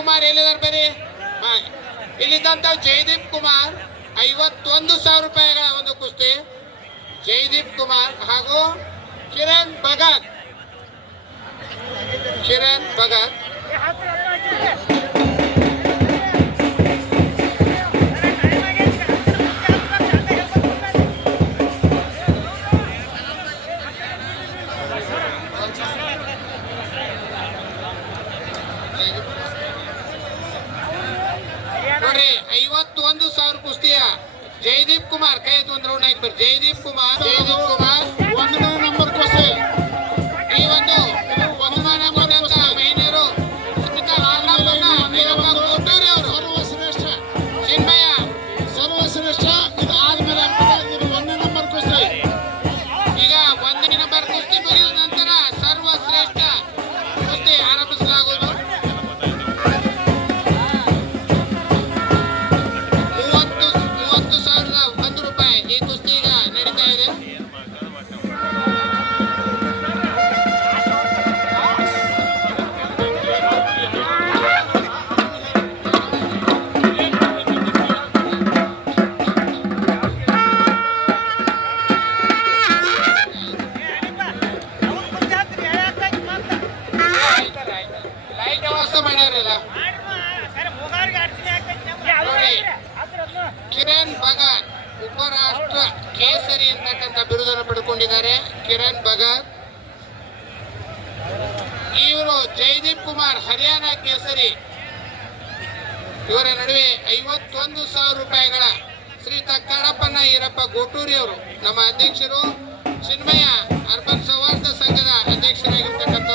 ಕುಮಾರ್ ಎಲ್ಲಿದ್ದಾರೆ ಬೇರೆ ಇಲ್ಲಿದ್ದಂತ ಜಯದೀಪ್ ಕುಮಾರ್ 51,000 ರೂಪಾಯಿಗಳ ಒಂದು ಕುಸ್ತಿ. ಜಯದೀಪ್ ಕುಮಾರ್ ಹಾಗೂ ಕಿರಣ್ ಭಗತ್. ನೋಡ್ರಿ 51,000 ಕುಸ್ತಿಯ ಜಯದೀಪ್ ಕುಮಾರ್ ಕೈ ಒಂದು ರೌಂಡ್ ಹಾಕಿ ಬರ್ರಿ. ಜಯದೀಪ್ ಕುಮಾರ್ 1ನೇ ನಂಬರ್ ಕುಸ್ತಿ. ಈ ಒಂದು ಬಹುಮಾನ ಬಂದಂತ ಮಹಿಳೆಯರು ಸರ್ವಶ್ರೇಷ್ಠ ಚಿನ್ಮಯ ಸರ್ವಶ್ರೇಷ್ಠ. ಇದು ಆದ್ಮೇಲೆ 1ನೇ ನಂಬರ್ ಕುಸ್ತಿ. ಈಗ 1ನೇ ನಂಬರ್ ಕುಸ್ತಿ ಮುಗಿದ ನಂತರ ಸರ್ವಶ್ರೇಷ್ಠ ಕುಸ್ತಿ ಆರಂಭಿಸಲಾಗುವುದು. 30,001 ರೂಪಾಯಿ ಈ ಕುಸ್ತಿ ಈಗ ನಡೀತಾ ಇದೆ. ಲೈಟ್ ವ್ಯವಸ್ಥೆ ಮಾಡ್ಯಾರಲ್ಲ ನೋಡಿ. ಕಿರಣ್ ಭಗತ್ ಉಪರಾಷ್ಟ್ರ ಕೇಸರಿ ಅಂತಕ್ಕಂಥ ಬಿರುದನ್ನು ಪಡ್ಕೊಂಡಿದ್ದಾರೆ. ಕಿರಣ್ ಭಗತ್ ಇವರು ಜಯದೀಪ್ ಕುಮಾರ್ ಹರಿಯಾಣ ಕೇಸರಿ. ಇವರ ನಡುವೆ 51,000 ರೂಪಾಯಿಗಳ ಶ್ರೀಯುತ ಕಡಪನ ಈರಪ್ಪ ಗೋಟೂರಿ ಅವರು ನಮ್ಮ ಅಧ್ಯಕ್ಷರು, ಚಿನ್ಮಯ ಅರ್ಬನ್ ಸೌಹಾರ್ದ ಸಂಘದ ಅಧ್ಯಕ್ಷರಾಗಿರ್ತಕ್ಕಂಥ